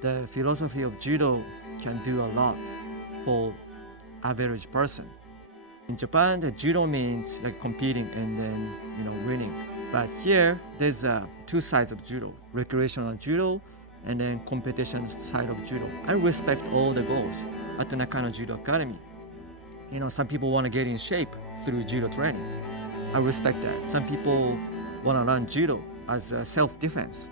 The philosophy of judo can do a lot for average person. In Japan, the judo means like competing and then winning. But here, there's two sides of judo: recreational judo and then competition side of judo. I respect all the goals at the Nakano Judo Academy. Some people want to get in shape through judo training. I respect that. Some people want to learn judo as a self-defense.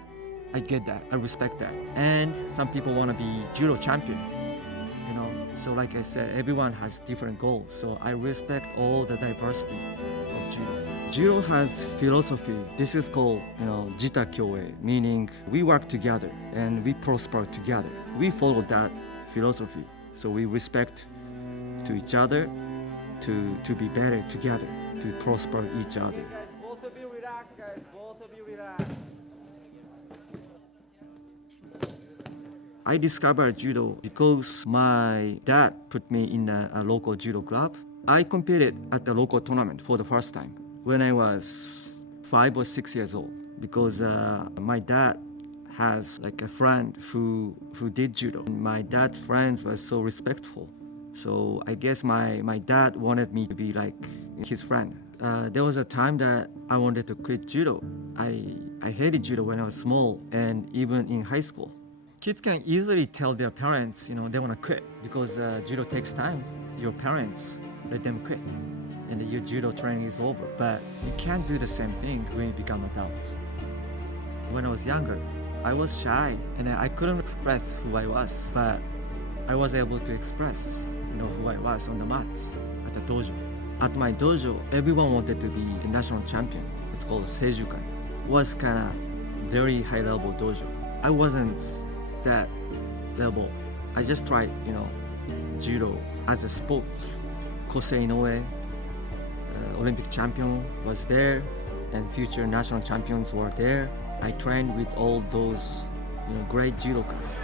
I get that. I respect that. And some people want to be judo champion. So like I said, everyone has different goals. So I respect all the diversity of judo. Judo has philosophy. This is called, jita kyoe, meaning we work together and we prosper together. We follow that philosophy. So we respect to each other, to be better together, to prosper each other. Both of you relax, guys. Both of you relax. I discovered judo because my dad put me in a local judo club. I competed at the local tournament for the first time when I was 5 or 6 years old, because my dad has like a friend who did judo. My dad's friends were so respectful. So I guess my dad wanted me to be like his friend. There was a time that I wanted to quit judo. I hated judo when I was small and even in high school. Kids can easily tell their parents, they want to quit because judo takes time. Your parents let them quit and your judo training is over. But you can't do the same thing when you become adults. When I was younger, I was shy and I couldn't express who I was, but I was able to express, who I was on the mats at the dojo. At my dojo, everyone wanted to be a national champion. It's called Seijukan. It was kind of very high level dojo. I wasn't that level. I just tried, judo as a sport. Kosei Inoue, Olympic champion, was there, and future national champions were there. I trained with all those, great judokas.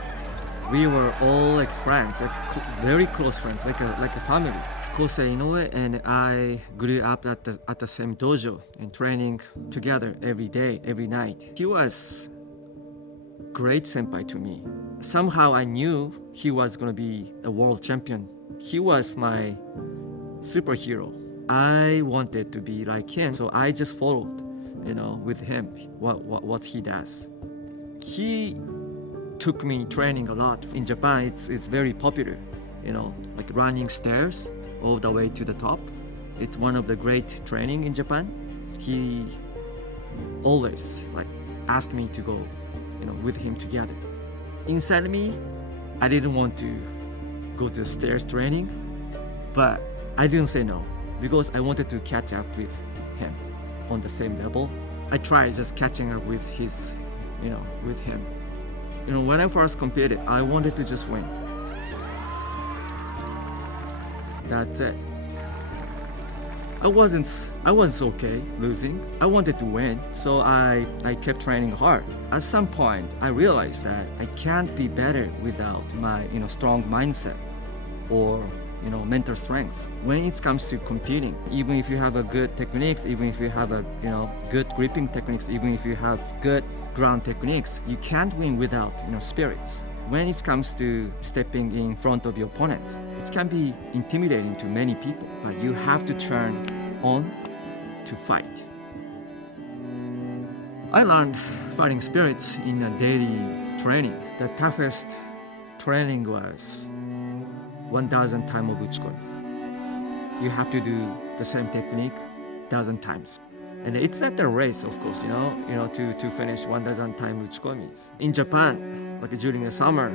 We were all like friends, like very close friends, like a family. Kosei Inoue and I grew up at the same dojo and training together every day, every night. He was great senpai to me. Somehow I knew he was gonna be a world champion. He was my superhero. I wanted to be like him, so I just followed, with him, what he does. He took me training a lot. In Japan, it's very popular, like running stairs all the way to the top. It's one of the great training in Japan. He always asked me to go, with him together. Inside me, I didn't want to go to the stairs training, but I didn't say no because I wanted to catch up with him on the same level. I tried just catching up with his, with him. When I first competed, I wanted to just win. That's it. I wasn't okay losing. I wanted to win, so I kept training hard. At some point, I realized that I can't be better without my strong mindset or mental strength. When it comes to competing, even if you have a good techniques, even if you have a good gripping techniques, even if you have good ground techniques, you can't win without spirits. When it comes to stepping in front of your opponents, it can be intimidating to many people, but you have to turn on to fight. I learned fighting spirits in a daily training. The toughest training was 1,000 times of uchikomi. You have to do the same technique 1,000 times. And it's not a race, of course, to finish 1,000 times uchikomi. In Japan, like during the summer,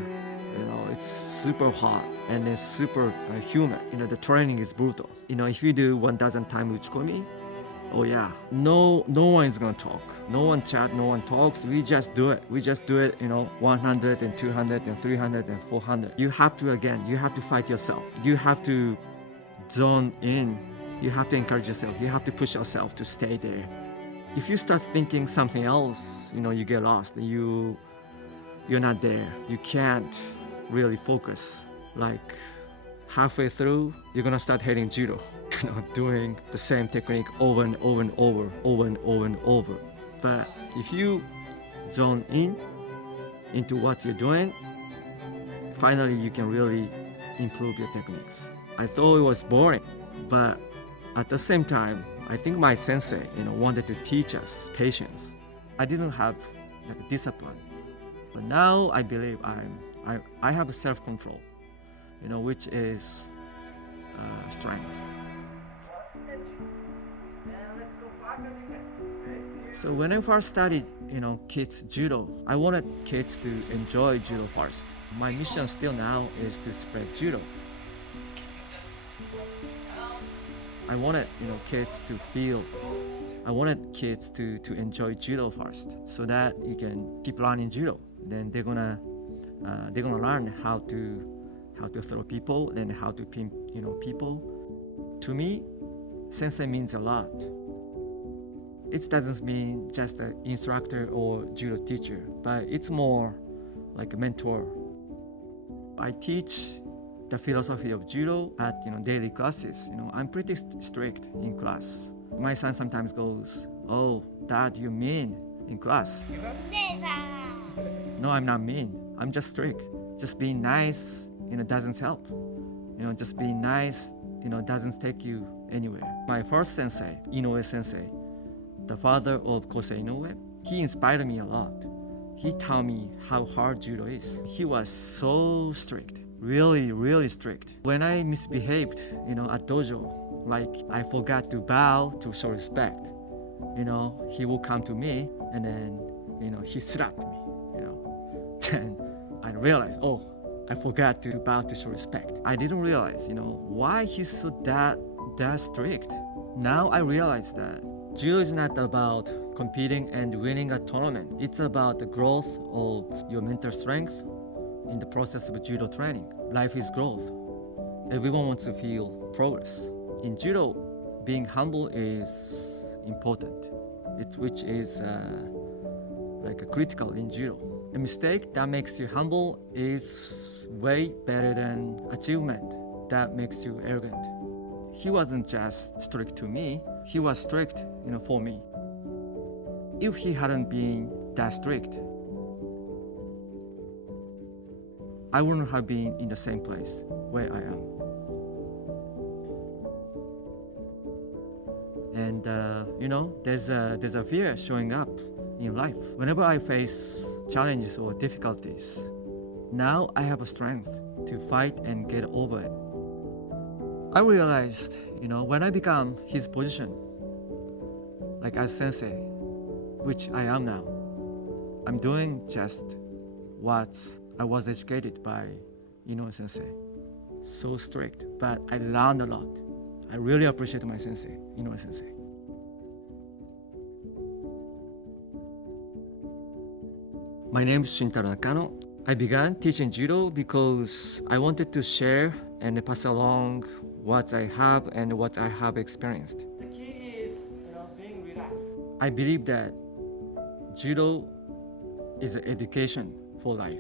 it's super hot and it's super humid. The training is brutal. If you do 1,000 times uchikomi, oh yeah, no one is gonna talk. No one chat, no one talks. We just do it. 100 and 200 and 300 and 400. You have to fight yourself. You have to zone in. You have to encourage yourself. You have to push yourself to stay there. If you start thinking something else, you get lost. You're not there. You can't really focus. Like halfway through, you're gonna start hating judo. Doing the same technique over and over and over, over and over and over. But if you zone in into what you're doing, finally you can really improve your techniques. I thought it was boring, but at the same time, I think my sensei, wanted to teach us patience. I didn't have discipline, but now I believe I have self-control, which is strength. So when I first studied, kids judo, I wanted kids to enjoy judo first. My mission still now is to spread judo. I wanted, kids to feel. I wanted kids to enjoy judo first, so that you can keep learning judo. Then they're gonna learn how to throw people, then how to pin, people. To me, sensei means a lot. It doesn't mean just an instructor or judo teacher, but it's more like a mentor. I teach the philosophy of judo at daily classes. I'm pretty strict in class. My son sometimes goes, "Oh, Dad, you mean in class?" No, I'm not mean. I'm just strict. Just being nice, doesn't help. Just being nice, doesn't take you anywhere. My first sensei, Inoue Sensei, the father of Kosei Inoue, he inspired me a lot. He taught me how hard judo is. He was so strict, really, really strict. When I misbehaved, at dojo, like I forgot to bow to show respect, he would come to me and then, he slapped me, Then I realized, oh, I forgot to bow to show respect. I didn't realize, why he's so that strict. Now I realize that judo is not about competing and winning a tournament. It's about the growth of your mental strength in the process of judo training. Life is growth. Everyone wants to feel progress. In judo, being humble is important. Which is critical in judo. A mistake that makes you humble is way better than achievement that makes you arrogant. He wasn't just strict to me, he was strict, for me. If he hadn't been that strict, I wouldn't have been in the same place where I am. And there's a fear showing up in life. Whenever I face challenges or difficulties, now I have a strength to fight and get over it. I realized, when I become his position, like as sensei, which I am now, I'm doing just what I was educated by Inoue Sensei. So strict, but I learned a lot. I really appreciate my sensei, Inoue Sensei. My name is Shintaro Nakano. I began teaching judo because I wanted to share and pass along what I have and what I have experienced. The key is, being relaxed. I believe that judo is an education for life.